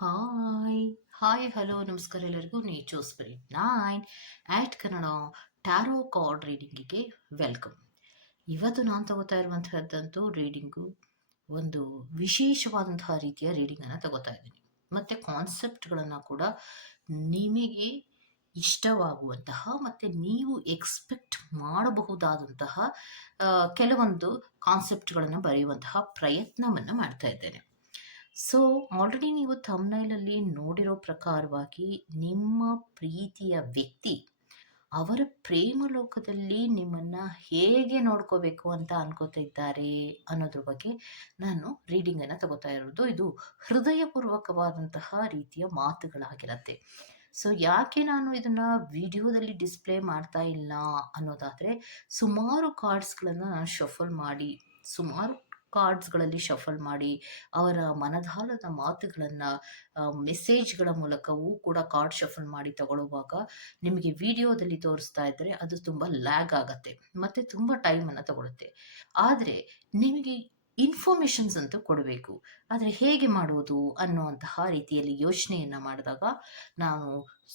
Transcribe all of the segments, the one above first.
Hi hi hello ನಮಸ್ಕಾರ ಎಲ್ಲರಿಗೂ. Nature spirit nine at Kannada tarot card ರೀಡಿಂಗಿಗೆ welcome ಇವತ್ತು ನಾನು ತಗೋತಾ ಇರುವಂತಹದ್ದಂತೂ ರೀಡಿಂಗು ಒಂದು ವಿಶೇಷವಾದಂತಹ ರೀತಿಯ ರೀಡಿಂಗನ್ನು ತಗೋತಾ ಇದ್ದೀನಿ. ಮತ್ತು ಕಾನ್ಸೆಪ್ಟ್ಗಳನ್ನು ಕೂಡ ನಿಮಗೆ ಇಷ್ಟವಾಗುವಂತಹ ಮತ್ತು ನೀವು ಎಕ್ಸ್ಪೆಕ್ಟ್ ಮಾಡಬಹುದಾದಂತಹ ಕೆಲವೊಂದು ಕಾನ್ಸೆಪ್ಟ್ಗಳನ್ನು ಬರೆಯುವಂತಹ ಪ್ರಯತ್ನವನ್ನು ಮಾಡ್ತಾ ಇದ್ದೇನೆ. ಸೊ ಆಲ್ರೆಡಿ ನೀವು ಥಮ್ನೈಲಲ್ಲಿ ನೋಡಿರೋ ಪ್ರಕಾರವಾಗಿ ನಿಮ್ಮ ಪ್ರೀತಿಯ ವ್ಯಕ್ತಿ ಅವರ ಪ್ರೇಮ ಲೋಕದಲ್ಲಿ ನಿಮ್ಮನ್ನು ಹೇಗೆ ನೋಡ್ಕೋಬೇಕು ಅಂತ ಅನ್ಕೋತಾ ಇದ್ದಾರೆ ಅನ್ನೋದ್ರ ಬಗ್ಗೆ ನಾನು ರೀಡಿಂಗನ್ನು ತಗೋತಾ ಇರೋದು. ಇದು ಹೃದಯಪೂರ್ವಕವಾದಂತಹ ರೀತಿಯ ಮಾತುಗಳಾಗಿರತ್ತೆ. ಸೊ ಯಾಕೆ ನಾನು ಇದನ್ನ ವಿಡಿಯೋದಲ್ಲಿ ಡಿಸ್ಪ್ಲೇ ಮಾಡ್ತಾ ಇಲ್ಲ ಅನ್ನೋದಾದರೆ ಸುಮಾರು ಕಾರ್ಡ್ಸ್ಗಳನ್ನು ನಾನು ಶಫಲ್ ಮಾಡಿ ಸುಮಾರು ಕಾರ್ಡ್ಸ್ಗಳಲ್ಲಿ ಶಫಲ್ ಮಾಡಿ, ಅವರ ಮನದಾಳದ ಮಾತುಗಳನ್ನು ಮೆಸೇಜ್ಗಳ ಮೂಲಕವೂ ಕೂಡ ಕಾರ್ಡ್ ಶಫಲ್ ಮಾಡಿ ತಗೊಳ್ಳುವಾಗ ನಿಮಗೆ ವಿಡಿಯೋದಲ್ಲಿ ತೋರಿಸ್ತಾ ಇದ್ದರೆ ಅದು ತುಂಬ ಲ್ಯಾಗ್ ಆಗುತ್ತೆ ಮತ್ತು ತುಂಬ ಟೈಮನ್ನು ತಗೊಳುತ್ತೆ. ಆದರೆ ನಿಮಗೆ ಇನ್ಫಾರ್ಮೇಷನ್ಸ್ ಅಂತ ಕೊಡಬೇಕು. ಆದರೆ ಹೇಗೆ ಮಾಡುವುದು ಅನ್ನುವಂತಹ ರೀತಿಯಲ್ಲಿ ಯೋಚನೆಯನ್ನು ಮಾಡಿದಾಗ ನಾನು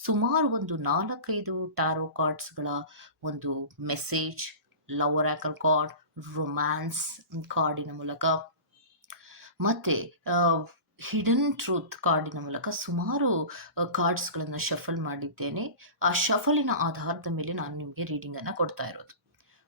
ಸುಮಾರು ಒಂದು ನಾಲ್ಕೈದು ಟ್ಯಾರೋ ಕಾರ್ಡ್ಸ್ಗಳ ಒಂದು message love oracle card romance ಕಾರ್ಡಿನ ಮೂಲಕ. ಮತ್ತೆ ಹಿಡನ್ ಟ್ರೂತ್ ಕಾರ್ಡಿನ ಮೂಲಕ ಸುಮಾರು ಕಾರ್ಡ್ಸ್ಗಳನ್ನು ಶಫಲ್ ಮಾಡಿದ್ದೇನೆ. ಆ ಶಫಲಿನ ಆಧಾರದ ಮೇಲೆ ನಾನು ನಿಮಗೆ ರೀಡಿಂಗನ್ನು ಕೊಡ್ತಾ ಇರೋದು.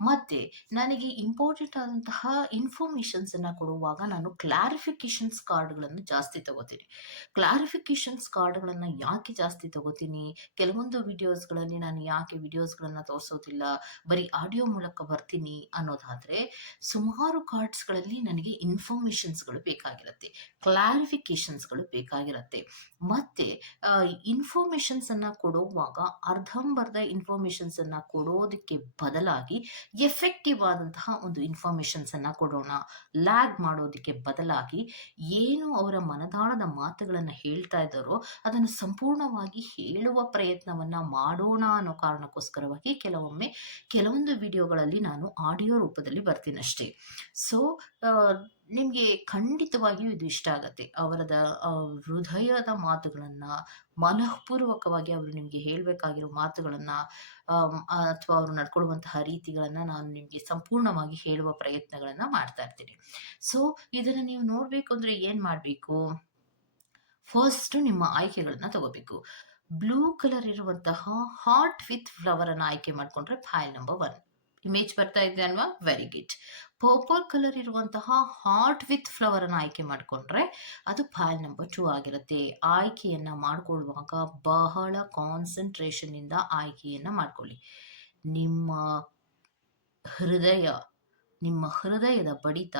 ಮತ್ತು ನನಗೆ ಇಂಪಾರ್ಟೆಂಟ್ ಆದಂತಹ ಇನ್ಫಾರ್ಮೇಷನ್ಸನ್ನು ಕೊಡುವಾಗ ನಾನು ಕ್ಲಾರಿಫಿಕೇಷನ್ಸ್ ಕಾರ್ಡ್ಗಳನ್ನು ಜಾಸ್ತಿ ತಗೋತೀನಿ. ಕ್ಲಾರಿಫಿಕೇಷನ್ಸ್ ಕಾರ್ಡ್ಗಳನ್ನು ಯಾಕೆ ಜಾಸ್ತಿ ತಗೋತೀನಿ? ಕೆಲವೊಂದು ವಿಡಿಯೋಸ್ಗಳಲ್ಲಿ ನಾನು ಯಾಕೆ ವಿಡಿಯೋಸ್ಗಳನ್ನು ತೋರಿಸೋದಿಲ್ಲ? ಬರೀ ಆಡಿಯೋ ಮೂಲಕ ಬರ್ತೀನಿ ಅನ್ನೋದಾದರೆ ಸುಮಾರು ಕಾರ್ಡ್ಸ್ಗಳಲ್ಲಿ ನನಗೆ ಇನ್ಫಾರ್ಮೇಷನ್ಸ್ಗಳು ಬೇಕಾಗಿರುತ್ತೆ. ಕ್ಲಾರಿಫಿಕೇಷನ್ಸ್ಗಳು ಬೇಕಾಗಿರುತ್ತೆ. ಮತ್ತು ಇನ್ಫಾರ್ಮೇಷನ್ಸನ್ನು ಕೊಡುವಾಗ ಅರ್ಧಂಬರ್ಧ ಇನ್ಫಾರ್ಮೇಷನ್ಸನ್ನು ಕೊಡೋದಕ್ಕೆ ಬದಲಾಗಿ ಎಫೆಕ್ಟಿವ್ ಆದಂತಹ ಒಂದು ಇನ್ಫಾರ್ಮೇಷನ್ಸನ್ನು ಕೊಡೋಣ. ಲ್ಯಾಗ್ ಮಾಡೋದಕ್ಕೆ ಬದಲಾಗಿ ಏನು ಅವರ ಮನದಾಳದ ಮಾತುಗಳನ್ನು ಹೇಳ್ತಾ ಇದ್ದಾರೋ ಅದನ್ನು ಸಂಪೂರ್ಣವಾಗಿ ಹೇಳುವ ಪ್ರಯತ್ನವನ್ನು ಮಾಡೋಣ ಅನ್ನೋ ಕಾರಣಕ್ಕೋಸ್ಕರವಾಗಿ ಕೆಲವೊಮ್ಮೆ ಕೆಲವೊಂದು ವಿಡಿಯೋಗಳಲ್ಲಿ ನಾನು ಆಡಿಯೋ ರೂಪದಲ್ಲಿ ಬರ್ತೀನಷ್ಟೇ. ಸೊ ನಿಮಗೆ ಖಂಡಿತವಾಗಿಯೂ ಇದು ಇಷ್ಟ ಆಗುತ್ತೆ. ಅವರದ ಹೃದಯದ ಮಾತುಗಳನ್ನು, ಮನಃಪೂರ್ವಕವಾಗಿ ಅವರು ನಿಮಗೆ ಹೇಳಬೇಕಾಗಿರೋ ಮಾತುಗಳನ್ನು ಅಥವಾ ಅವರು ನಡ್ಕೊಳ್ಳುವಂತಹ ರೀತಿಗಳನ್ನು ನಾನು ನಿಮಗೆ ಸಂಪೂರ್ಣವಾಗಿ ಹೇಳುವ ಪ್ರಯತ್ನಗಳನ್ನು ಮಾಡ್ತಾ ಇರ್ತೀನಿ. ಸೊ ಇದನ್ನು ನೀವು ನೋಡಬೇಕು ಅಂದರೆ ಏನು ಮಾಡಬೇಕು? ಫಸ್ಟ್ ನಿಮ್ಮ ಆಯ್ಕೆಗಳನ್ನ ತಗೋಬೇಕು. ಬ್ಲೂ ಕಲರ್ ಇರುವಂತಹ ಹಾರ್ಟ್ ವಿತ್ ಫ್ಲವರ್ ಅನ್ನ ಆಯ್ಕೆ ಮಾಡಿಕೊಂಡ್ರೆ ಫೈಲ್ ನಂಬರ್ ಒನ್ ಇಮೇಜ್ ಬರ್ತಾ ಇದೆ ಅಲ್ವಾ? ವೆರಿ ಗುಡ್ ಪರ್ಪಲ್ ಕಲರ್ ಇರುವಂತಹ ಹಾರ್ಟ್ ವಿತ್ ಫ್ಲವರ್ ಅನ್ನು ಆಯ್ಕೆ ಮಾಡಿಕೊಂಡ್ರೆ ಅದು ಫೈಲ್ ನಂಬರ್ ಟೂ ಆಗಿರುತ್ತೆ. ಆಯ್ಕೆಯನ್ನು ಮಾಡಿಕೊಳ್ಳುವಾಗ ಬಹಳ ಕಾನ್ಸಂಟ್ರೇಷನ್ ಇಂದ ಆಯ್ಕೆಯನ್ನು ಮಾಡ್ಕೊಳ್ಳಿ. ನಿಮ್ಮ ಹೃದಯ, ನಿಮ್ಮ ಹೃದಯದ ಬಡಿತ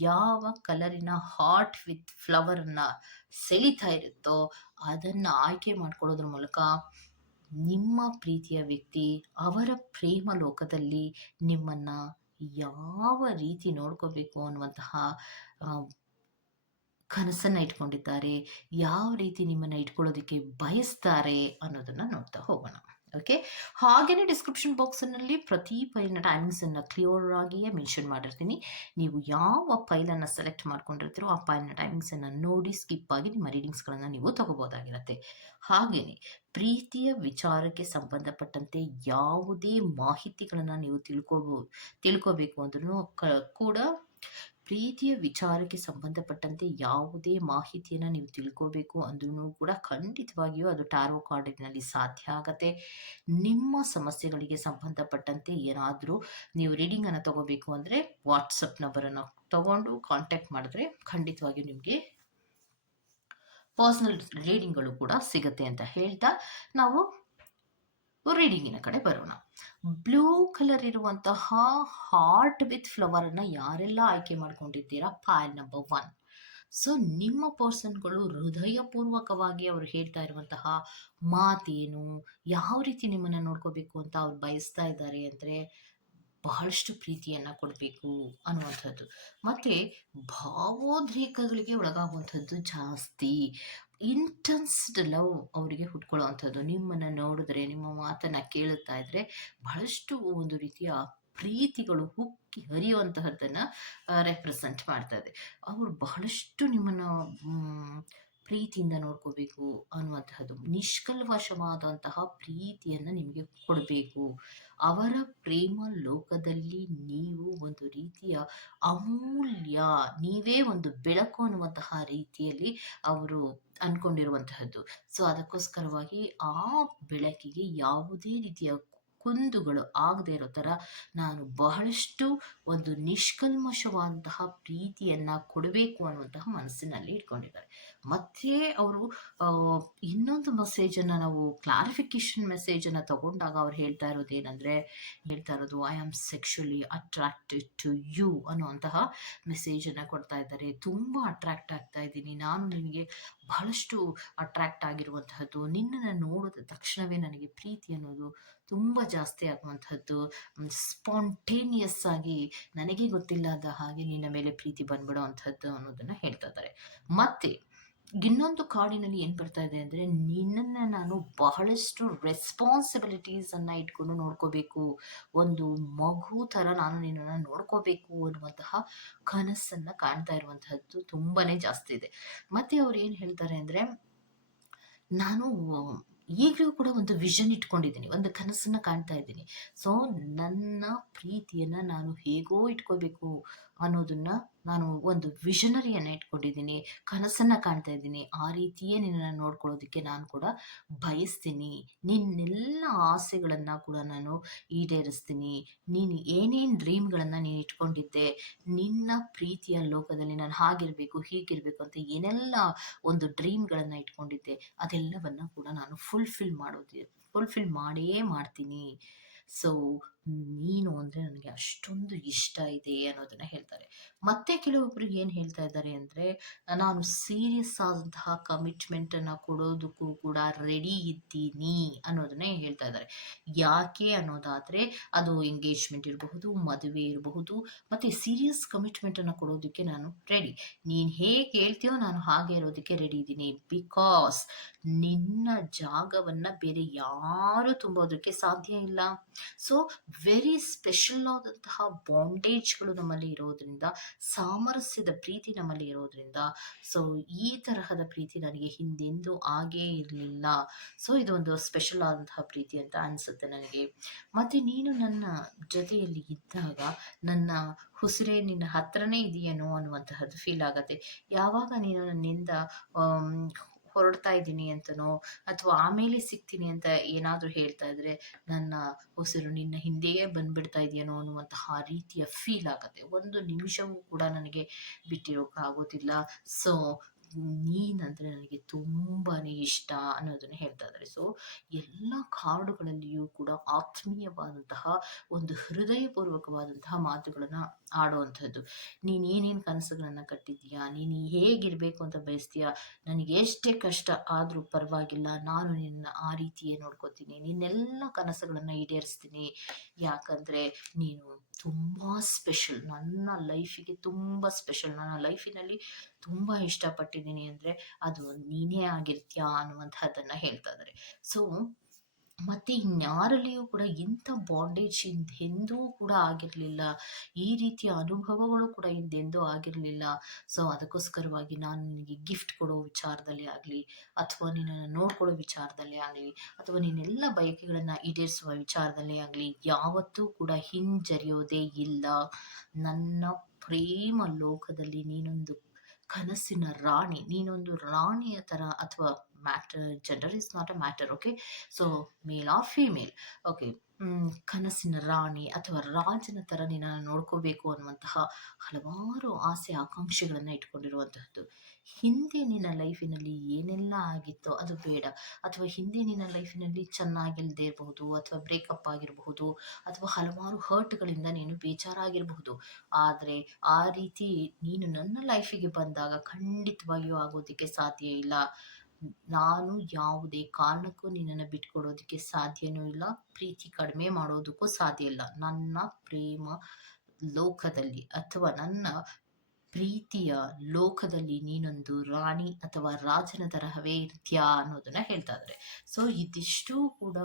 ಯಾವ ಕಲರಿನ ಹಾರ್ಟ್ ವಿತ್ ಫ್ಲವರನ್ನು ಸೆಳಿತಾ ಇರುತ್ತೋ ಅದನ್ನು ಆಯ್ಕೆ ಮಾಡ್ಕೊಳ್ಳೋದ್ರ ಮೂಲಕ ನಿಮ್ಮ ಪ್ರೀತಿಯ ವ್ಯಕ್ತಿ ಅವರ ಪ್ರೇಮ ಲೋಕದಲ್ಲಿ ನಿಮ್ಮನ್ನು ಯಾವ ರೀತಿ ನೋಡ್ಕೋಬೇಕು ಅನ್ನುವಂತಹ ಕನಸನ್ನು ಇಟ್ಕೊಂಡಿದ್ದಾರೆ ಯಾವ ರೀತಿ ನಿಮ್ಮನ್ನು ಇಟ್ಕೊಳ್ಳೋದಕ್ಕೆ ಬಯಸ್ತಾರೆ ಅನ್ನೋದನ್ನು ನೋಡ್ತಾ ಹೋಗೋಣ. ಓಕೆ ಹಾಗೆಯೇ ಡಿಸ್ಕ್ರಿಪ್ಷನ್ ಬಾಕ್ಸ್ನಲ್ಲಿ ಪ್ರತಿ ಫೈಲ್ನ ಟೈಮಿಂಗ್ಸನ್ನು ಕ್ಲಿಯರ್ ಆಗಿಯೇ ಮೆನ್ಷನ್ ಮಾಡಿರ್ತೀನಿ. ನೀವು ಯಾವ ಫೈಲನ್ನು ಸೆಲೆಕ್ಟ್ ಮಾಡ್ಕೊಂಡಿರ್ತೀರೋ ಆ ಫೈಲ್ನ ಟೈಮಿಂಗ್ಸನ್ನು ನೋಡಿ ಸ್ಕಿಪ್ ಆಗಿ ನಿಮ್ಮ ರೀಡಿಂಗ್ಸ್ಗಳನ್ನು ನೀವು ತಗೋಬೋದಾಗಿರುತ್ತೆ. ಹಾಗೆಯೇ ಪ್ರೀತಿಯ ವಿಚಾರಕ್ಕೆ ಸಂಬಂಧಪಟ್ಟಂತೆ ಯಾವುದೇ ಮಾಹಿತಿಗಳನ್ನು ನೀವು ತಿಳ್ಕೋಬೋ, ತಿಳ್ಕೋಬೇಕು ಅಂದ್ರೂ ಕೂಡ ಪ್ರೀತಿಯ ವಿಚಾರಕ್ಕೆ ಸಂಬಂಧಪಟ್ಟಂತೆ ಯಾವುದೇ ಮಾಹಿತಿಯನ್ನು ನೀವು ತಿಳ್ಕೋಬೇಕು ಅಂದ್ರೂ ಕೂಡ ಖಂಡಿತವಾಗಿಯೂ ಅದು ಟ್ಯಾರೋ ಕಾರ್ಡಿನಲ್ಲಿ ಸಾಧ್ಯ ಆಗತ್ತೆ. ನಿಮ್ಮ ಸಮಸ್ಯೆಗಳಿಗೆ ಸಂಬಂಧಪಟ್ಟಂತೆ ಏನಾದರೂ ನೀವು ರೀಡಿಂಗನ್ನು ತಗೋಬೇಕು ಅಂದರೆ ವಾಟ್ಸಪ್ ನಂಬರನ್ನು ತಗೊಂಡು ಕಾಂಟ್ಯಾಕ್ಟ್ ಮಾಡಿದ್ರೆ ಖಂಡಿತವಾಗಿಯೂ ನಿಮಗೆ ಪರ್ಸನಲ್ ರೀಡಿಂಗ್ಗಳು ಕೂಡ ಸಿಗುತ್ತೆ ಅಂತ ಹೇಳ್ತಾ ನಾವು ರೀಡಿಂಗಿನ ಕಡೆ ಬರೋಣ. ಬ್ಲೂ ಕಲರ್ ಇರುವಂತಹ ಹಾರ್ಟ್ ವಿತ್ ಫ್ಲವರ್ ಅನ್ನ ಯಾರೆಲ್ಲ ಆಯ್ಕೆ ಮಾಡ್ಕೊಂಡಿದ್ದೀರಾ? ಫೈಲ್ ನಂಬರ್ ಒನ್ ಸೊ ನಿಮ್ಮ ಪರ್ಸನ್ಗಳು ಹೃದಯಪೂರ್ವಕವಾಗಿ ಅವರು ಹೇಳ್ತಾ ಇರುವಂತಹ ಮಾತೇನು? ಯಾವ ರೀತಿ ನಿಮ್ಮನ್ನು ನೋಡ್ಕೋಬೇಕು ಅಂತ ಅವ್ರು ಬಯಸ್ತಾ ಇದ್ದಾರೆ? ಅಂದರೆ ಬಹಳಷ್ಟು ಪ್ರೀತಿಯನ್ನು ಕೊಡಬೇಕು ಅನ್ನುವಂಥದ್ದು. ಮತ್ತು ಭಾವೋದ್ರೇಕಗಳಿಗೆ ಒಳಗಾಗುವಂಥದ್ದು ಜಾಸ್ತಿ. ಇಂಟೆನ್ಸ್ಡ್ ಲವ್ ಅವರಿಗೆ ಹುಟ್ಕೊಳ್ಳುವಂಥದ್ದು. ನಿಮ್ಮನ್ನು ನೋಡಿದ್ರೆ, ನಿಮ್ಮ ಮಾತನ್ನು ಕೇಳುತ್ತಾ ಇದ್ದರೆ ಬಹಳಷ್ಟು ಒಂದು ರೀತಿಯ ಪ್ರೀತಿಗಳು ಹುಕ್ಕಿ ಹರಿಯುವಂತಹದ್ದನ್ನು ರೆಪ್ರೆಸೆಂಟ್ ಮಾಡ್ತದೆ. ಅವರು ಬಹಳಷ್ಟು ನಿಮ್ಮನ್ನು ಪ್ರೀತಿಯಿಂದ ನೋಡ್ಕೋಬೇಕು ಅನ್ನುವಂತಹದ್ದು ನಿಷ್ಕಲ್ವಶವಾದಂತಹ ಪ್ರೀತಿಯನ್ನು ನಿಮಗೆ ಕೊಡಬೇಕು. ಅವರ ಪ್ರೇಮ ಲೋಕದಲ್ಲಿ ನೀವು ಒಂದು ರೀತಿಯ ಅಮೂಲ್ಯ, ನೀವೇ ಒಂದು ಬೆಳಕು ಅನ್ನುವಂತಹ ರೀತಿಯಲ್ಲಿ ಅವರು ಅನ್ಕೊಂಡಿರುವಂತಹದ್ದು. ಸೊ ಅದಕ್ಕೋಸ್ಕರವಾಗಿ ಆ ಬೆಳಕಿಗೆ ಯಾವುದೇ ರೀತಿಯ ಕುಂದುಗಳು ಆಗದೆ ಇರೋ ಥರ ನಾನು ಬಹಳಷ್ಟು ಒಂದು ನಿಷ್ಕಲ್ಮಶವಾದಂತಹ ಪ್ರೀತಿಯನ್ನು ಕೊಡಬೇಕು ಅನ್ನುವಂತಹ ಮನಸ್ಸಿನಲ್ಲಿ ಇಟ್ಕೊಂಡಿದ್ದಾರೆ. ಮತ್ತೆ ಅವರು ಇನ್ನೊಂದು ಮೆಸೇಜನ್ನು ನಾವು ಕ್ಲಾರಿಫಿಕೇಶನ್ ಮೆಸೇಜನ್ನು ತಗೊಂಡಾಗ ಅವ್ರು ಹೇಳ್ತಾ ಇರೋದು ಏನಂದರೆ, ಹೇಳ್ತಾ ಇರೋದು I am sexually attracted to you ಅನ್ನುವಂತಹ ಮೆಸೇಜನ್ನು ಕೊಡ್ತಾ ಇದ್ದಾರೆ. ತುಂಬ ಅಟ್ರಾಕ್ಟ್ ಆಗ್ತಾ ಇದ್ದೀನಿ. ನಾನು ನಿಮಗೆ ಬಹಳಷ್ಟು ಅಟ್ರಾಕ್ಟ್ ಆಗಿರುವಂತಹದ್ದು, ನಿನ್ನನ್ನು ನೋಡಿದ ತಕ್ಷಣವೇ ನನಗೆ ಪ್ರೀತಿ ಅನ್ನೋದು ತುಂಬ ಜಾಸ್ತಿ ಆಗುವಂತಹದ್ದು. ಸ್ಪಾಂಟೇನಿಯಸ್ ಆಗಿ ನನಗೆ ಗೊತ್ತಿಲ್ಲದ ಹಾಗೆ ನಿನ್ನ ಮೇಲೆ ಪ್ರೀತಿ ಬಂದ್ಬಿಡೋ ಅಂಥದ್ದು ಅನ್ನೋದನ್ನು ಹೇಳ್ತಾ ಇದ್ದಾರೆ. ಮತ್ತೆ ಇನ್ನೊಂದು ಕಾಡಿನಲ್ಲಿ ಏನು ಬರ್ತಾ ಇದೆ ಅಂದರೆ ನಿನ್ನನ್ನು ನಾನು ಬಹಳಷ್ಟು ರೆಸ್ಪಾನ್ಸಿಬಿಲಿಟೀಸನ್ನು ಇಟ್ಕೊಂಡು ನೋಡ್ಕೋಬೇಕು. ಒಂದು ಮಗು ಥರ ನಾನು ನಿನ್ನನ್ನು ನೋಡ್ಕೋಬೇಕು ಅನ್ನುವಂತಹ ಕನಸನ್ನು ಕಾಣ್ತಾ ಇರುವಂತಹದ್ದು ತುಂಬಾ ಜಾಸ್ತಿ ಇದೆ. ಮತ್ತು ಅವ್ರು ಏನು ಹೇಳ್ತಾರೆ ಅಂದರೆ, ನಾನು ಈಗಲೂ ಕೂಡ ಒಂದು ವಿಷನ್ ಇಟ್ಕೊಂಡಿದ್ದೀನಿ, ಒಂದು ಕನಸನ್ನು ಕಾಣ್ತಾ ಇದ್ದೀನಿ. ಸೊ ನನ್ನ ಪ್ರೀತಿಯನ್ನು ನಾನು ಹೇಗೋ ಇಟ್ಕೋಬೇಕು ಅನ್ನೋದನ್ನ ನಾನು ಒಂದು ವಿಷನರಿಯನ್ನು ಇಟ್ಕೊಂಡಿದ್ದೀನಿ, ಕನಸನ್ನು ಕಾಣ್ತಾ ಇದ್ದೀನಿ, ಆ ರೀತಿಯೇ ನಿನ್ನನ್ನು ನೋಡ್ಕೊಳ್ಳೋದಕ್ಕೆ ನಾನು ಕೂಡ ಬಯಸ್ತೀನಿ. ನಿನ್ನೆಲ್ಲ ಆಸೆಗಳನ್ನು ಕೂಡ ನಾನು ಈಡೇರಿಸ್ತೀನಿ. ನೀನು ಏನೇನು ಡ್ರೀಮ್ಗಳನ್ನು ನೀನು ಇಟ್ಕೊಂಡಿದ್ದೆ, ನಿನ್ನ ಪ್ರೀತಿಯ ಲೋಕದಲ್ಲಿ ನಾನು ಹಾಗಿರಬೇಕು, ಹೀಗಿರಬೇಕು ಅಂತ ಏನೆಲ್ಲ ಒಂದು ಡ್ರೀಮ್ಗಳನ್ನು ಇಟ್ಕೊಂಡಿದ್ದೆ, ಅದೆಲ್ಲವನ್ನು ಕೂಡ ನಾನು ಫುಲ್ಫಿಲ್ ಮಾಡೋದು ಫುಲ್ಫಿಲ್ ಮಾಡೇ ಮಾಡ್ತೀನಿ. ಸೊ ನೀನು ಅಂದರೆ ನನಗೆ ಅಷ್ಟೊಂದು ಇಷ್ಟ ಇದೆ ಅನ್ನೋದನ್ನ ಹೇಳ್ತಾರೆ. ಮತ್ತೆ ಕೆಲವೊಬ್ಬರು ಏನು ಹೇಳ್ತಾ ಇದ್ದಾರೆ ಅಂದರೆ, ನಾನು ಸೀರಿಯಸ್ ಆದಂತಹ ಕಮಿಟ್ಮೆಂಟನ್ನು ಕೊಡೋದಕ್ಕೂ ಕೂಡ ರೆಡಿ ಇದ್ದೀನಿ ಅನ್ನೋದನ್ನೇ ಹೇಳ್ತಾ ಇದ್ದಾರೆ. ಯಾಕೆ ಅನ್ನೋದಾದರೆ, ಅದು ಎಂಗೇಜ್ಮೆಂಟ್ ಇರಬಹುದು, ಮದುವೆ ಇರಬಹುದು, ಮತ್ತು ಸೀರಿಯಸ್ ಕಮಿಟ್ಮೆಂಟನ್ನು ಕೊಡೋದಕ್ಕೆ ನಾನು ರೆಡಿ ನೀನು ಹೇಗೆ ಹೇಳ್ತೀಯೋ ನಾನು ಹಾಗೆ ಇರೋದಕ್ಕೆ ರೆಡಿ ಇದ್ದೀನಿ ಬಿಕಾಸ್ ನಿನ್ನ ಜಾಗವನ್ನು ಬೇರೆ ಯಾರು ತುಂಬೋದಕ್ಕೆ ಸಾಧ್ಯ ಇಲ್ಲ. ಸೊ ವೆರಿ ಸ್ಪೆಷಲ್ ಆದಂತಹ ಬಾಂಡೇಜ್ಗಳು ನಮ್ಮಲ್ಲಿ ಇರೋದ್ರಿಂದ, ಸಾಮರಸ್ಯದ ಪ್ರೀತಿ ನಮ್ಮಲ್ಲಿ ಇರೋದ್ರಿಂದ ಸೊ ಈ ತರಹದ ಪ್ರೀತಿ ನನಗೆ ಹಿಂದೆಂದೂ ಆಗೇ ಇರಲಿಲ್ಲ. ಸೊ ಇದೊಂದು ಸ್ಪೆಷಲ್ ಆದಂತಹ ಪ್ರೀತಿ ಅಂತ ಅನಿಸುತ್ತೆ ನನಗೆ. ಮತ್ತು ನೀನು ನನ್ನ ಜೊತೆಯಲ್ಲಿ ಇದ್ದಾಗ ನನ್ನ ಉಸಿರೇ ನಿನ್ನ ಹತ್ರನೇ ಇದೆಯೇನೋ ಅನ್ನುವಂತಹದ್ದು ಫೀಲ್ ಆಗತ್ತೆ. ಯಾವಾಗ ನೀನು ನನ್ನಿಂದ ಹೊರಡ್ತಾ ಇದ್ದೀನಿ ಅಂತನೋ ಅಥವಾ ಆಮೇಲೆ ಸಿಗ್ತೀನಿ ಅಂತ ಏನಾದರೂ ಹೇಳ್ತಾ ಇದ್ರೆ ನನ್ನ ಉಸಿರು ನಿನ್ನ ಹಿಂದೆಯೇ ಬಂದ್ಬಿಡ್ತಾ ಇದೆಯೇನೋ ಅನ್ನುವಂತಹ ರೀತಿಯ ಫೀಲ್ ಆಗುತ್ತೆ. ಒಂದು ನಿಮಿಷವೂ ಕೂಡ ನನಗೆ ಬಿಟ್ಟಿರೋಕ್ಕಾಗೋದಿಲ್ಲ ಸೊ ನೀನಂದರೆ ನನಗೆ ತುಂಬಾ ಇಷ್ಟ ಅನ್ನೋದನ್ನು ಹೇಳ್ತಾ ಇದ್ದಾರೆ. ಸೊ ಎಲ್ಲ ಕಾಡುಗಳಲ್ಲಿಯೂ ಕೂಡ ಆತ್ಮೀಯವಾದಂತಹ ಒಂದು ಹೃದಯಪೂರ್ವಕವಾದಂತಹ ಮಾತುಗಳನ್ನು ಆಡುವಂಥದ್ದು ನೀನು ಏನೇನು ಕನಸುಗಳನ್ನು ಕಟ್ಟಿದ್ದೀಯಾ? ನೀನು ಹೇಗಿರಬೇಕು ಅಂತ ಬಯಸ್ತೀಯಾ? ನನಗೆ ಎಷ್ಟೇ ಕಷ್ಟ ಆದರೂ ಪರವಾಗಿಲ್ಲ, ನಾನು ನಿನ್ನ ಆ ರೀತಿಯೇ ನೋಡ್ಕೋತೀನಿ. ನಿನ್ನೆಲ್ಲ ಕನಸುಗಳನ್ನು ಈಡೇರಿಸ್ತೀನಿ. ಯಾಕಂದರೆ ನೀನು ತುಂಬ ಸ್ಪೆಷಲ್. ನನ್ನ ಲೈಫಿಗೆ ತುಂಬ ಸ್ಪೆಷಲ್. ನನ್ನ ಲೈಫಿನಲ್ಲಿ ತುಂಬ ಇಷ್ಟಪಟ್ಟಿದ್ದೀನಿ ಅಂದರೆ ಅದು ನೀನೇ ಆಗಿರ್ತೀಯ ಅನ್ನುವಂಥದ್ದನ್ನು ಹೇಳ್ತಾ ಇದ್ದಾರೆ ಸೊ ಮತ್ತು ಇನ್ಯಾರಲ್ಲಿಯೂ ಕೂಡ ಇಂಥ ಬಾಂಡೇಜ್ ಹಿಂದೆಂದೂ ಕೂಡ ಆಗಿರಲಿಲ್ಲ. ಈ ರೀತಿಯ ಅನುಭವಗಳು ಕೂಡ ಹಿಂದೆಂದೂ ಆಗಿರಲಿಲ್ಲ. ಸೊ ಅದಕ್ಕೋಸ್ಕರವಾಗಿ ನಾನು ನಿನಗೆ ಗಿಫ್ಟ್ ಕೊಡೋ ವಿಚಾರದಲ್ಲಿ ಆಗಲಿ, ಅಥವಾ ನಿನ್ನನ್ನು ನೋಡ್ಕೊಳ್ಳೋ ವಿಚಾರದಲ್ಲೇ ಆಗಲಿ, ಅಥವಾ ನಿನ್ನೆಲ್ಲ ಬಯಕೆಗಳನ್ನು ಈಡೇರಿಸುವ ವಿಚಾರದಲ್ಲಿ ಆಗಲಿ, ಯಾವತ್ತೂ ಕೂಡ ಹಿಂಜರಿಯೋದೇ ಇಲ್ಲ. ನನ್ನ ಪ್ರೇಮ ಲೋಕದಲ್ಲಿ ನೀನೊಂದು ಕನಸಿನ ರಾಣಿ, ನೀನೊಂದು ರಾಣಿಯ ಥರ ಅಥವಾ matter gender is not a matter okay so male or female okay ಕನಸಿನ ರಾಣಿ ಅಥವಾ ರಾಜನ ಥರ ನಿನ್ನನ್ನು ನೋಡ್ಕೋಬೇಕು ಅನ್ನುವಂತಹ ಹಲವಾರು ಆಸೆ, ಆಕಾಂಕ್ಷೆಗಳನ್ನು ಇಟ್ಕೊಂಡಿರುವಂತಹದ್ದು. ಹಿಂದೆ ನಿನ್ನ ಲೈಫಿನಲ್ಲಿ ಏನೆಲ್ಲ ಆಗಿತ್ತೋ ಅದು ಬೇಡ. ಅಥವಾ ಹಿಂದೆ ನಿನ್ನ ಲೈಫಿನಲ್ಲಿ ಚೆನ್ನಾಗಿಲ್ಲದೆ ಇರಬಹುದು, ಅಥವಾ ಬ್ರೇಕಪ್ ಆಗಿರಬಹುದು, ಅಥವಾ ಹಲವಾರು ಹರ್ಟ್ಗಳಿಂದ ನೀನು ಬೇಜಾರಾಗಿರಬಹುದು. ಆದರೆ ಆ ರೀತಿ ನೀನು ನನ್ನ ಲೈಫಿಗೆ ಬಂದಾಗ ಖಂಡಿತವಾಗಿಯೂ ಆಗೋದಕ್ಕೆ ಸಾಧ್ಯ ಇಲ್ಲ. ನಾನು ಯಾವುದೇ ಕಾರಣಕ್ಕೂ ನಿನ್ನನ್ನು ಬಿಟ್ಕೊಡೋದಕ್ಕೆ ಸಾಧ್ಯನೂ ಇಲ್ಲ. ಪ್ರೀತಿ ಕಡಿಮೆ ಮಾಡೋದಕ್ಕೂ ಸಾಧ್ಯ ಇಲ್ಲ. ನನ್ನ ಪ್ರೇಮ ಲೋಕದಲ್ಲಿ ಅಥವಾ ನನ್ನ ಪ್ರೀತಿಯ ಲೋಕದಲ್ಲಿ ನೀನೊಂದು ರಾಣಿ ಅಥವಾ ರಾಜನ ತರಹವೇ ಇರ್ತೀಯಾ ಅನ್ನೋದನ್ನ ಹೇಳ್ತಾ ಇದ್ದಾರೆ ಸೊ ಇದಿಷ್ಟು ಕೂಡ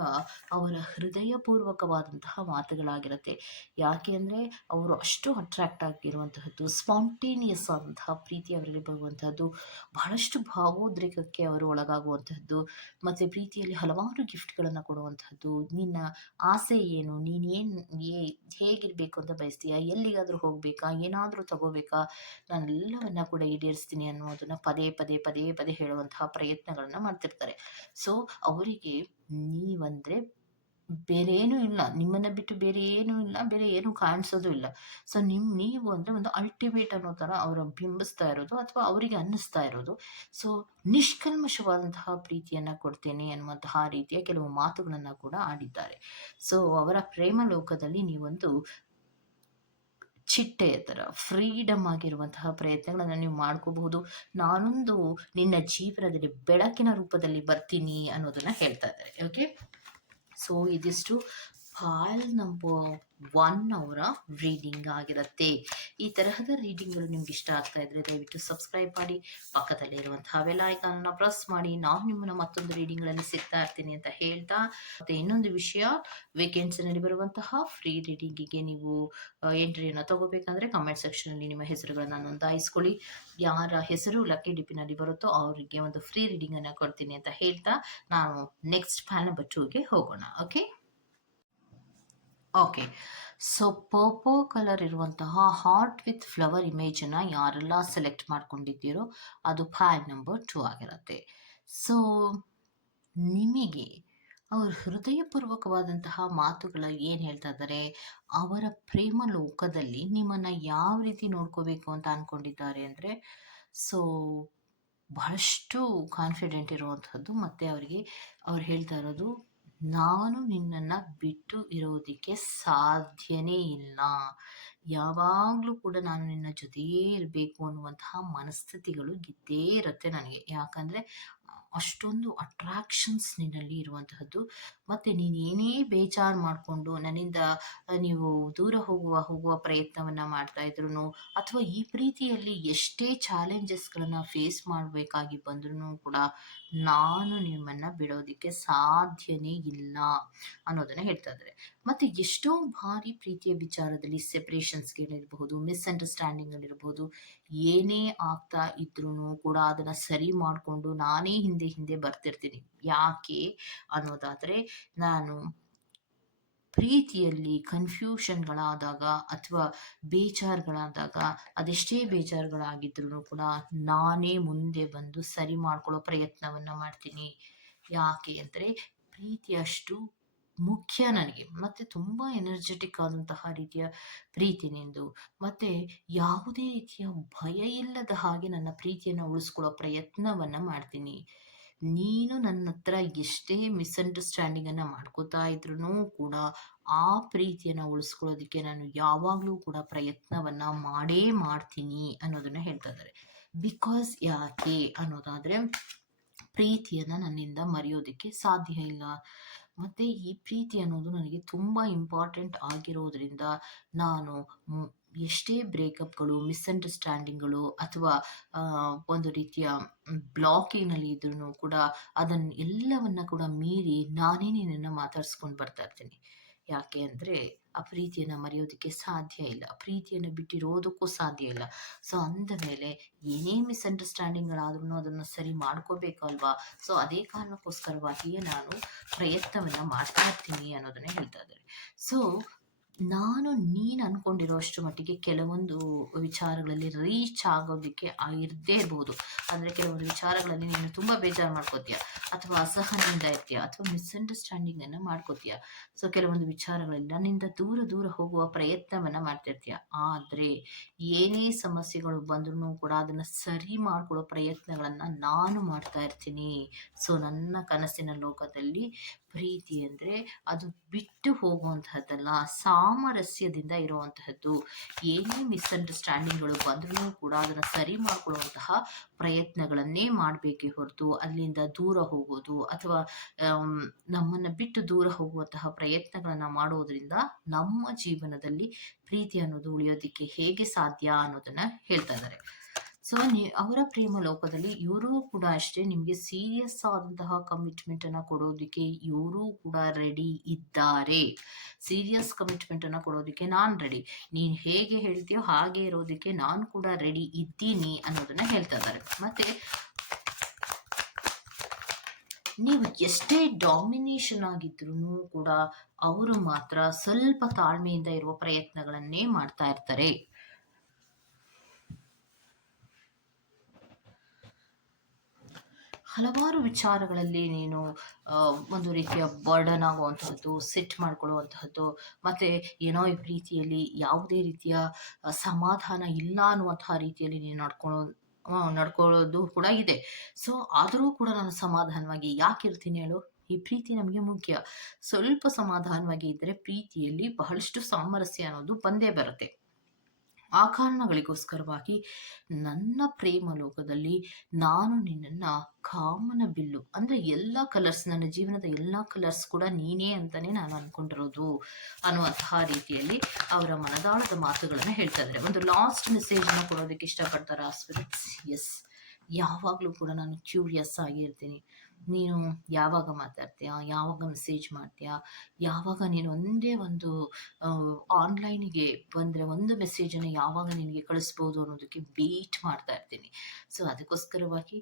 ಅವರ ಹೃದಯಪೂರ್ವಕವಾದಂತಹ ಮಾತುಗಳಾಗಿರುತ್ತೆ. ಯಾಕೆ ಅಂದರೆ ಅವರು ಅಷ್ಟು ಅಟ್ರಾಕ್ಟ್ ಆಗಿರುವಂತಹದ್ದು ಸ್ಪಾಂಟೇನಿಯಸ್ ಆದಂತಹ ಪ್ರೀತಿ ಅವರಲ್ಲಿ ಬರುವಂತಹದ್ದು, ಬಹಳಷ್ಟು ಭಾವೋದ್ರೇಕಕ್ಕೆ ಅವರು ಒಳಗಾಗುವಂತಹದ್ದು, ಮತ್ತು ಪ್ರೀತಿಯಲ್ಲಿ ಹಲವಾರು ಗಿಫ್ಟ್ಗಳನ್ನು ಕೊಡುವಂತಹದ್ದು, ನಿನ್ನ ಆಸೆ ಏನು ನೀನೇನು ಏ, ಹೇಗಿರಬೇಕು ಅಂತ ಬಯಸ್ತೀಯಾ, ಎಲ್ಲಿಗಾದರೂ ಹೋಗಬೇಕಾ, ಏನಾದರೂ ತಗೋಬೇಕಾ ನಾನೆಲ್ಲವನ್ನ ಕೂಡ ಈಡೇರಿಸ್ತೀನಿ ಅನ್ನೋದನ್ನ ಪದೇ ಪದೇ ಪದೇ ಪದೇ ಹೇಳುವಂತಹ ಪ್ರಯತ್ನಗಳನ್ನ ಮಾಡ್ತಿರ್ತಾರೆ. ಸೊ ಅವರಿಗೆ ನೀವಂದ್ರೆ ಬೇರೆ ಏನೂ ಇಲ್ಲ. ನಿಮ್ಮನ್ನ ಬಿಟ್ಟು ಬೇರೆ ಏನೂ ಇಲ್ಲ. ಬೇರೆ ಏನು ಕಾಣಿಸೋದು ಇಲ್ಲ. ಸೊ ನಿಮ್, ನೀವು ಅಂದ್ರೆ ಒಂದು ಅಲ್ಟಿಮೇಟ್ ಅನ್ನೋ ತರ ಅವರ ಬಿಂಬಿಸ್ತಾ ಇರೋದು ಅಥವಾ ಅವರಿಗೆ ಅನ್ನಿಸ್ತಾ ಇರೋದು. ಸೊ ನಿಷ್ಕಲ್ಮಶವಾದಂತಹ ಪ್ರೀತಿಯನ್ನ ಕೊಡ್ತೇನೆ ಅನ್ನುವಂತಹ ರೀತಿಯ ಕೆಲವು ಮಾತುಗಳನ್ನ ಕೂಡ ಆಡಿದ್ದಾರೆ. ಸೊ ಅವರ ಪ್ರೇಮ ಲೋಕದಲ್ಲಿ ನೀವೊಂದು ಚಿಟ್ಟೆಯ ಥರ ಫ್ರೀಡಮ್ ಆಗಿರುವಂತಹ ಪ್ರಯತ್ನಗಳನ್ನು ನೀವು ಮಾಡ್ಕೋಬಹುದು. ನಾನೊಂದು ನಿನ್ನ ಜೀವನದಲ್ಲಿ ಬೆಳಕಿನ ರೂಪದಲ್ಲಿ ಬರ್ತೀನಿ ಅನ್ನೋದನ್ನ ಹೇಳ್ತಾ ಇದ್ದಾರೆ. ಓಕೆ ಸೊ ಇದಿಷ್ಟು ಫೈಲ್ ನಂಬರ್ ಒನ್ ಅವರ ರೀಡಿಂಗ್ ಆಗಿರುತ್ತೆ. ಈ ತರಹದ ರೀಡಿಂಗ್ಗಳು ನಿಮ್ಗೆ ಇಷ್ಟ ಆಗ್ತಾ ಇದ್ರೆ ದಯವಿಟ್ಟು ಸಬ್ಸ್ಕ್ರೈಬ್ ಮಾಡಿ, ಪಕ್ಕದಲ್ಲಿ ಇರುವಂತಹ ಬೆಲ್ ಐಕಾನ್ನ ಪ್ರೆಸ್ ಮಾಡಿ, ನಾನು ನಿಮ್ಮನ್ನ ಮತ್ತೊಂದು ರೀಡಿಂಗ್ಗಳಲ್ಲಿ ಸಿಗ್ತಾ ಇರ್ತೀನಿ ಅಂತ ಹೇಳ್ತಾ, ಮತ್ತೆ ಇನ್ನೊಂದು ವಿಷಯ ವೇಕೆನ್ಸಿನಲ್ಲಿ ಬರುವಂತಹ ಫ್ರೀ ರೀಡಿಂಗಿಗೆ ನೀವು ಎಂಟ್ರಿಯನ್ನು ತಗೋಬೇಕಂದ್ರೆ ಕಮೆಂಟ್ ಸೆಕ್ಷನಲ್ಲಿ ನಿಮ್ಮ ಹೆಸರುಗಳನ್ನ ನೋಂದಾಯಿಸ್ಕೊಳ್ಳಿ. ಯಾರ ಹೆಸರು, ಲಕ್ಕಿ ಡಿಪಿನಲ್ಲಿ ಬರುತ್ತೋ ಅವರಿಗೆ ಒಂದು ಫ್ರೀ ರೀಡಿಂಗ್ ಅನ್ನ ಕೊಡ್ತೀನಿ ಅಂತ ಹೇಳ್ತಾ ನಾನು ನೆಕ್ಸ್ಟ್ ಫ್ಯಾನ್ ನಂಬರ್ ಟೂಗೆ ಹೋಗೋಣ okay okay so purple colour ಇರುವಂತಹ ಹಾರ್ಟ್ ವಿತ್ ಫ್ಲವರ್ ಇಮೇಜನ್ನು ಯಾರೆಲ್ಲ ಸೆಲೆಕ್ಟ್ ಮಾಡ್ಕೊಂಡಿದ್ದೀರೋ ಅದು ಫೈವ್ ನಂಬರ್ ಟೂ ಆಗಿರುತ್ತೆ. ಸೊ ನಿಮಗೆ ಅವ್ರ ಹೃದಯಪೂರ್ವಕವಾದಂತಹ ಮಾತುಗಳ ಏನು ಹೇಳ್ತಾ ಇದ್ದಾರೆ? ಅವರ ಪ್ರೇಮ ಲೋಕದಲ್ಲಿ ನಿಮ್ಮನ್ನು ಯಾವ ರೀತಿ ನೋಡ್ಕೋಬೇಕು ಅಂತ ಅಂದ್ಕೊಂಡಿದ್ದಾರೆ ಅಂದರೆ ಸೊ ಬಹಳಷ್ಟು ಕಾನ್ಫಿಡೆಂಟ್ ಇರುವಂಥದ್ದು ಮತ್ತು ಅವರಿಗೆ ಅವ್ರು ಹೇಳ್ತಾ ಇರೋದು ನಾನು ನಿನ್ನನ್ನು ಬಿಟ್ಟು ಇರೋದಕ್ಕೆ ಸಾಧ್ಯನೇ ಇಲ್ಲ. ಯಾವಾಗಲೂ ಕೂಡ ನಾನು ನಿನ್ನ ಜೊತೆಯೇ ಇರಬೇಕು ಅನ್ನುವಂತಹ ಮನಸ್ಥಿತಿಗಳು ಇದ್ದೇ ಇರುತ್ತೆ ನನಗೆ. ಯಾಕಂದ್ರೆ, ಅಷ್ಟೊಂದು ಅಟ್ರಾಕ್ಷನ್ಸ್ ನಿನ್ನಲ್ಲಿ ಇರುವಂತಹದ್ದು. ಮತ್ತೆ ನೀನೇನೇ ಬೇಜಾರು ಮಾಡಿಕೊಂಡು ನನ್ನಿಂದ, ನೀವು ದೂರ ಹೋಗುವ ಹೋಗುವ ಪ್ರಯತ್ನವನ್ನ ಮಾಡ್ತಾ ಇದ್ರು ಅಥವಾ ಈ ಪ್ರೀತಿಯಲ್ಲಿ ಎಷ್ಟೇ ಚಾಲೆಂಜಸ್ಗಳನ್ನು ಫೇಸ್ ಮಾಡಬೇಕಾಗಿ ಬಂದ್ರೂ ಕೂಡ ನಾನು ನಿಮ್ಮನ್ನ ಬಿಡೋದಿಕ್ಕೆ ಸಾಧ್ಯನೇ ಇಲ್ಲ ಅನ್ನೋದನ್ನ ಹೇಳ್ತಾ ಇದ್ದಾರೆ. ಮತ್ತೆ ಎಷ್ಟೋ ಬಾರಿ ಪ್ರೀತಿಯ ವಿಚಾರದಲ್ಲಿ ಸೆಪ್ರೇಷನ್ಸ್ಗಳಿರಬಹುದು ಮಿಸ್ಅಂಡರ್ಸ್ಟ್ಯಾಂಡಿಂಗ್ಗಳಿರ್ಬೋದು ಏನೇ ಆಗ್ತಾ ಇದ್ರೂ ಕೂಡ ಅದನ್ನ ಸರಿ ಮಾಡಿಕೊಂಡು ನಾನೇ ಹಿಂದೆ ಹಿಂದೆ ಬರ್ತಿರ್ತೀನಿ. ಯಾಕೆ ಅನ್ನೋದಾದರೆ ನಾನು ಪ್ರೀತಿಯಲ್ಲಿ ಕನ್ಫ್ಯೂಷನ್ಗಳಾದಾಗ ಅಥವಾ ಬೇಜಾರುಗಳಾದಾಗ ಅದೆಷ್ಟೇ ಬೇಜಾರುಗಳಾಗಿದ್ರೂ ಕೂಡ ನಾನೇ ಮುಂದೆ ಬಂದು ಸರಿ ಮಾಡ್ಕೊಳ್ಳೋ ಪ್ರಯತ್ನವನ್ನು ಮಾಡ್ತೀನಿ. ಯಾಕೆ ಅಂದರೆ ಪ್ರೀತಿ ಅಷ್ಟು ಮುಖ್ಯ ನನಗೆ. ಮತ್ತು ತುಂಬ ಎನರ್ಜೆಟಿಕ್ ಆದಂತಹ ರೀತಿಯ ಪ್ರೀತಿ ನಿಂದು. ಮತ್ತು ಯಾವುದೇ ರೀತಿಯ ಭಯ ಇಲ್ಲದ ಹಾಗೆ ನನ್ನ ಪ್ರೀತಿಯನ್ನು ಉಳಿಸ್ಕೊಳ್ಳೋ ಪ್ರಯತ್ನವನ್ನು ಮಾಡ್ತೀನಿ. ನೀನು ನನ್ನ ಹತ್ರ ಎಷ್ಟೇ ಮಿಸ್ಅಂಡರ್ಸ್ಟ್ಯಾಂಡಿಂಗನ್ನು ಮಾಡ್ಕೋತಾ ಇದ್ರೂ ಕೂಡ ಆ ಪ್ರೀತಿಯನ್ನು ಉಳಿಸ್ಕೊಳ್ಳೋದಕ್ಕೆ ನಾನು ಯಾವಾಗಲೂ ಕೂಡ ಪ್ರಯತ್ನವನ್ನು ಮಾಡೇ ಮಾಡ್ತೀನಿ ಅನ್ನೋದನ್ನು ಹೇಳ್ತಾ ಇದ್ದಾರೆ. ಬಿಕಾಸ್ ಯಾಕೆ ಅನ್ನೋದಾದರೆ ಪ್ರೀತಿಯನ್ನು ನನ್ನಿಂದ ಮರೆಯೋದಕ್ಕೆ ಸಾಧ್ಯ ಇಲ್ಲ. ಮತ್ತು ಈ ಪ್ರೀತಿ ಅನ್ನೋದು ನನಗೆ ತುಂಬ ಇಂಪಾರ್ಟೆಂಟ್ ಆಗಿರೋದ್ರಿಂದ ನಾನು ಎಷ್ಟೇ ಬ್ರೇಕಪ್ಗಳು, ಮಿಸ್ಅಂಡರ್ಸ್ಟ್ಯಾಂಡಿಂಗ್ಗಳು ಅಥವಾ ಒಂದು ರೀತಿಯ ಬ್ಲಾಕಿನಲ್ಲಿ ಇದ್ರೂ ಕೂಡ ಅದನ್ನು ಎಲ್ಲವನ್ನ ಕೂಡ ಮೀರಿ ನಾನೇ ನಿನ್ನನ್ನು ಮಾತಾಡ್ಸ್ಕೊಂಡು ಬರ್ತಾ ಇರ್ತೀನಿ. ಯಾಕೆ ಅಂದರೆ ಆ ಪ್ರೀತಿಯನ್ನು ಮರೆಯೋದಕ್ಕೆ ಸಾಧ್ಯ ಇಲ್ಲ. ಪ್ರೀತಿಯನ್ನು ಬಿಟ್ಟಿರೋದಕ್ಕೂ ಸಾಧ್ಯ ಇಲ್ಲ. ಸೊ ಅಂದ ಮೇಲೆ ಏನೇ ಮಿಸ್ಅಂಡರ್ಸ್ಟ್ಯಾಂಡಿಂಗ್ಗಳಾದ್ರೂ ಅದನ್ನು ಸರಿ ಮಾಡ್ಕೋಬೇಕಲ್ವಾ? ಸೊ, ಅದೇ ಕಾರಣಕ್ಕೋಸ್ಕರವಾಗಿಯೇ ನಾನು ಪ್ರಯತ್ನವನ್ನು ಮಾಡ್ತಾ ಇರ್ತೀನಿ ಅನ್ನೋದನ್ನು ಹೇಳ್ತಾ ಇದ್ದಾರೆ. ಸೊ ನಾನು ನೀನು ಅಂದ್ಕೊಂಡಿರೋ ಅಷ್ಟು ಮಟ್ಟಿಗೆ ಕೆಲವೊಂದು ವಿಚಾರಗಳಲ್ಲಿ ರೀಚ್ ಆಗೋದಕ್ಕೆ ಇರದೇ ಇರ್ಬೋದು. ಅಂದರೆ ಕೆಲವೊಂದು ವಿಚಾರಗಳಲ್ಲಿ ನೀನು ತುಂಬ ಬೇಜಾರು ಮಾಡ್ಕೋತೀಯ, ಅಥವಾ ಅಸಹನದಿಂದ ಇರ್ತೀಯ, ಅಥವಾ ಮಿಸ್ಅಂಡರ್ಸ್ಟ್ಯಾಂಡಿಂಗನ್ನು ಮಾಡ್ಕೋತೀಯ. ಸೊ ಕೆಲವೊಂದು ವಿಚಾರಗಳಲ್ಲಿ ನನ್ನಿಂದ ದೂರ ದೂರ ಹೋಗುವ ಪ್ರಯತ್ನವನ್ನು ಮಾಡ್ತಿರ್ತೀಯ. ಆದರೆ ಏನೇ ಸಮಸ್ಯೆಗಳು ಬಂದ್ರೂ ಕೂಡ ಅದನ್ನು ಸರಿ ಮಾಡ್ಕೊಳ್ಳೋ ಪ್ರಯತ್ನಗಳನ್ನು ನಾನು ಮಾಡ್ತಾ ಇರ್ತೀನಿ. ಸೊ ನನ್ನ ಕನಸಿನ ಲೋಕದಲ್ಲಿ ಪ್ರೀತಿ ಅಂದರೆ ಅದು ಬಿಟ್ಟು ಹೋಗುವಂತಹದ್ದಲ್ಲ ಸಾ ಸಾಮರಸ್ಯದಿಂದ ಇರುವಂತಹದ್ದು. ಏನೇ ಮಿಸ್ಅಂಡರ್ಸ್ಟ್ಯಾಂಡಿಂಗ್ಗಳು ಬಂದ್ರೂ ಕೂಡ ಅದನ್ನು ಸರಿ ಮಾಡಿಕೊಳ್ಳುವಂತಹ ಪ್ರಯತ್ನಗಳನ್ನೇ ಮಾಡಬೇಕೇ ಹೊರತು ಅಲ್ಲಿಂದ ದೂರ ಹೋಗೋದು ಅಥವಾ ನಮ್ಮನ್ನು ಬಿಟ್ಟು ದೂರ ಹೋಗುವಂತಹ ಪ್ರಯತ್ನಗಳನ್ನ ಮಾಡೋದ್ರಿಂದ ನಮ್ಮ ಜೀವನದಲ್ಲಿ ಪ್ರೀತಿ ಅನ್ನೋದು ಉಳಿಯೋದಿಕ್ಕೆ ಹೇಗೆ ಸಾಧ್ಯ ಅನ್ನೋದನ್ನ ಹೇಳ್ತಾ ಇದ್ದಾರೆ. ಸೊ ಅವರ ಪ್ರೇಮ ಲೋಕದಲ್ಲಿ ಇವರು ಕೂಡ ಅಷ್ಟೇ ನಿಮಗೆ ಸೀರಿಯಸ್ ಆದಂತಹ ಕಮಿಟ್ಮೆಂಟ್ ಅನ್ನ ಕೊಡೋದಕ್ಕೆ ಇವರು ಕೂಡ ರೆಡಿ ಇದ್ದಾರೆ. ಸೀರಿಯಸ್ ಕಮಿಟ್ಮೆಂಟ್ ಅನ್ನ ಕೊಡೋದಕ್ಕೆ ನಾನು ರೆಡಿ ನೀನ್ ಹೇಗೆ ಹೇಳ್ತೀಯೋ ಹಾಗೆ ಇರೋದಕ್ಕೆ ನಾನು ಕೂಡ ರೆಡಿ ಇದ್ದೀನಿ ಅನ್ನೋದನ್ನ ಹೇಳ್ತಾ ಇದ್ದಾರೆ. ಮತ್ತೆ, ನೀವು ಎಷ್ಟೇ ಡಾಮಿನೇಷನ್ ಆಗಿದ್ರು ಕೂಡ ಅವರು ಮಾತ್ರ ಸ್ವಲ್ಪ ತಾಳ್ಮೆಯಿಂದ ಇರುವ ಪ್ರಯತ್ನಗಳನ್ನೇ ಮಾಡ್ತಾ ಇರ್ತಾರೆ. ಹಲವಾರು ವಿಚಾರಗಳಲ್ಲಿ ನೀನು ಒಂದು ರೀತಿಯ ಬರ್ಡನ್ ಆಗುವಂತಹದ್ದು ಸಿಟ್ ಮಾಡ್ಕೊಳ್ಳುವಂತಹದ್ದು, ಮತ್ತೆ ಏನೋ ಈ ರೀತಿಯಲ್ಲಿ ಯಾವುದೇ ರೀತಿಯ ಸಮಾಧಾನ ಇಲ್ಲ ಅನ್ನುವಂತಹ ರೀತಿಯಲ್ಲಿ ನೀನು ನಡ್ಕೊಳ್ಳೋ ನಡ್ಕೊಳ್ಳೋದು ಕೂಡ ಇದೆ. ಸೊ ಆದರೂ ಕೂಡ ನಾನು ಸಮಾಧಾನವಾಗಿ ಯಾಕೆ ಇರ್ತೀನಿ ಹೇಳು? ಈ ಪ್ರೀತಿ ನಮಗೆ ಮುಖ್ಯ. ಸ್ವಲ್ಪ ಸಮಾಧಾನವಾಗಿ ಇದ್ದರೆ ಪ್ರೀತಿಯಲ್ಲಿ ಬಹಳಷ್ಟು ಸಾಮರಸ್ಯ ಅನ್ನೋದು ಬಂದೇ ಬರುತ್ತೆ. ಆ ಕಾರಣಗಳಿಗೋಸ್ಕರವಾಗಿ ನನ್ನ ಪ್ರೇಮ ಲೋಕದಲ್ಲಿ ನಾನು ನಿನ್ನನ್ನು ಕಾಮನ ಬಿಲ್ಲು, ಅಂದರೆ ಎಲ್ಲ ಕಲರ್ಸ್ ನನ್ನ ಜೀವನದ ಎಲ್ಲ ಕಲರ್ಸ್ ಕೂಡ ನೀನೇ ಅಂತಲೇ ನಾನು ಅಂದ್ಕೊಂಡಿರೋದು ಅನ್ನುವಂತಹ ರೀತಿಯಲ್ಲಿ ಅವರ ಮನದಾಳದ ಮಾತುಗಳನ್ನು ಹೇಳ್ತಾ ಇದ್ದಾರೆ. ಒಂದು ಲಾಸ್ಟ್ ಮೆಸೇಜನ್ನು ಕೊಡೋದಕ್ಕೆ ಇಷ್ಟಪಡ್ತಾರೆ? ಆ ಸ್ಪಿರಿಟ್ಸ್ ಎಸ್ ಯಾವಾಗಲೂ ಕೂಡ ನಾನು ಕ್ಯೂರಿಯಸ್ ಆಗಿರ್ತೀನಿ. ನೀನು ಯಾವಾಗ ಮಾತಾಡ್ತೀಯಾ? ಯಾವಾಗ ಮೆಸೇಜ್ ಮಾಡ್ತೀಯಾ? ಯಾವಾಗ ನೀನು ಒಂದೇ ಒಂದು ಆನ್ಲೈನಿಗೆ ಬಂದರೆ ಒಂದು ಮೆಸೇಜನ್ನು ಯಾವಾಗ ನಿನಗೆ ಕಳಿಸ್ಬೋದು ಅನ್ನೋದಕ್ಕೆ ವೇಟ್ ಮಾಡ್ತಾ ಇರ್ತೀನಿ. ಸೊ ಅದಕ್ಕೋಸ್ಕರವಾಗಿ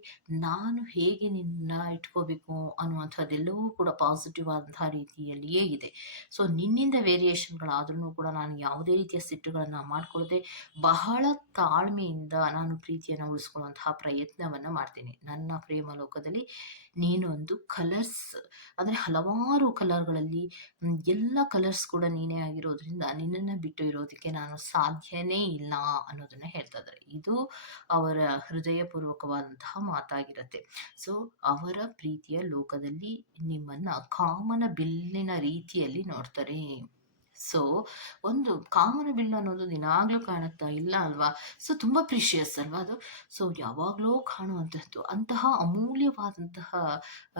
ನಾನು ಹೇಗೆ ನಿನ್ನ ಇಟ್ಕೋಬೇಕು ಅನ್ನುವಂಥದ್ದೆಲ್ಲವೂ ಕೂಡ ಪಾಸಿಟಿವ್ ಆದಂತಹ ರೀತಿಯಲ್ಲಿಯೇ ಇದೆ. ಸೊ ನಿನ್ನಿಂದ ವೇರಿಯೇಷನ್ಗಳಾದ್ರೂ ಕೂಡ ನಾನು ಯಾವುದೇ ರೀತಿಯ ಸಿಟ್ಟುಗಳನ್ನು ಮಾಡಿಕೊಳ್ಳದೆ ಬಹಳ ತಾಳ್ಮೆಯಿಂದ ನಾನು ಪ್ರೀತಿಯನ್ನು ಉಳಿಸ್ಕೊಳ್ಳುವಂತಹ ಪ್ರಯತ್ನವನ್ನು ಮಾಡ್ತೀನಿ. ನನ್ನ ಪ್ರೇಮ ಲೋಕದಲ್ಲಿ ನೀನು ಒಂದು ಕಲರ್ಸ್ ಅಂದರೆ ಹಲವಾರು ಕಲರ್ಗಳಲ್ಲಿ ಎಲ್ಲ ಕಲರ್ಸ್ ಕೂಡ ನೀನೇ ಆಗಿರೋದ್ರಿಂದ ನಿನ್ನನ್ನು ಬಿಟ್ಟು ಇರೋದಕ್ಕೆ ನಾನು ಸಾಧ್ಯನೇ ಇಲ್ಲ ಅನ್ನೋದನ್ನ ಹೇಳ್ತಾ ಇದ್ದಾರೆ. ಇದು ಅವರ ಹೃದಯಪೂರ್ವಕವಾದಂತಹ ಮಾತಾಗಿರುತ್ತೆ. ಸೊ ಅವರ ಪ್ರೀತಿಯ ಲೋಕದಲ್ಲಿ ನಿಮ್ಮನ್ನ ಕಾಮನ ಬಿಲ್ಲಿನ ರೀತಿಯಲ್ಲಿ ನೋಡ್ತಾರೆ. ಸೊ ಒಂದು ಕಾಮನ ಬಿಲ್ ಅನ್ನೋದು ದಿನಾಗ್ಲೂ ಕಾಣುತ್ತಾ ಇಲ್ಲ ಅಲ್ವಾ? ಸೊ ತುಂಬ ಪ್ರಿಷಿಯಸ್ ಅಲ್ವಾ ಅದು? ಸೊ ಯಾವಾಗಲೂ ಕಾಣುವಂತಹದ್ದು, ಅಂತಹ ಅಮೂಲ್ಯವಾದಂತಹ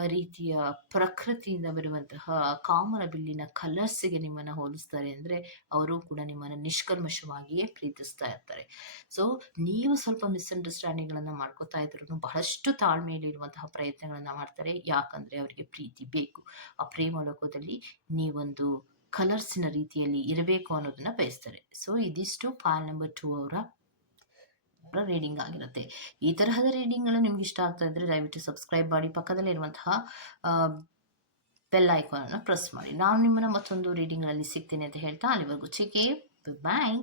ರೀತಿಯ ಪ್ರಕೃತಿಯಿಂದ ಬರುವಂತಹ ಕಾಮನ ಬಿಲ್ಲಿನ ಕಲರ್ಸಿಗೆ ನಿಮ್ಮನ್ನು ಹೋಲಿಸ್ತಾರೆ ಅಂದರೆ, ಅವರು ಕೂಡ ನಿಮ್ಮನ್ನು ನಿಷ್ಕಲ್ಮಶವಾಗಿಯೇ ಪ್ರೀತಿಸ್ತಾ ಇರ್ತಾರೆ. ಸೊ ನೀವು ಸ್ವಲ್ಪ ಮಿಸ್ಅಂಡರ್ಸ್ಟ್ಯಾಂಡಿಂಗ್ಗಳನ್ನು ಮಾಡ್ಕೋತಾ ಇದ್ರು ಬಹಳಷ್ಟು ತಾಳ್ಮೆಯಲ್ಲಿ ಇರುವಂತಹ ಪ್ರಯತ್ನಗಳನ್ನು ಮಾಡ್ತಾರೆ. ಯಾಕಂದರೆ, ಅವರಿಗೆ ಪ್ರೀತಿ ಬೇಕು. ಆ ಪ್ರೇಮ ಲೋಕದಲ್ಲಿ ನೀವೊಂದು ಕಲರ್ಸಿನ ರೀತಿಯಲ್ಲಿ ಇರಬೇಕು ಅನ್ನೋದನ್ನ ಬಯಸ್ತಾರೆ. ಸೊ ಇದಿಷ್ಟು ಪಾಲ್ ನಂಬರ್ ಟೂ ಅವರ ರೀಡಿಂಗ್ ಆಗಿರುತ್ತೆ. ಈ ತರಹದ ರೀಡಿಂಗ್ಗಳು ನಿಮ್ಗೆ ಇಷ್ಟ ಆಗ್ತಾ ಇದ್ರೆ ದಯವಿಟ್ಟು ಸಬ್ಸ್ಕ್ರೈಬ್ ಮಾಡಿ ಪಕ್ಕದಲ್ಲಿರುವಂತಹ ಬೆಲ್ ಐಕಾನನ್ನು ಪ್ರೆಸ್ ಮಾಡಿ. ನಾನು ನಿಮ್ಮನ್ನು ಮತ್ತೊಂದು ರೀಡಿಂಗ್ಗಳಲ್ಲಿ ಸಿಗ್ತೀನಿ ಅಂತ ಹೇಳ್ತಾ ಅಲ್ಲಿವರೆಗೂ. ಚಿಕೆ ಬಾಯ್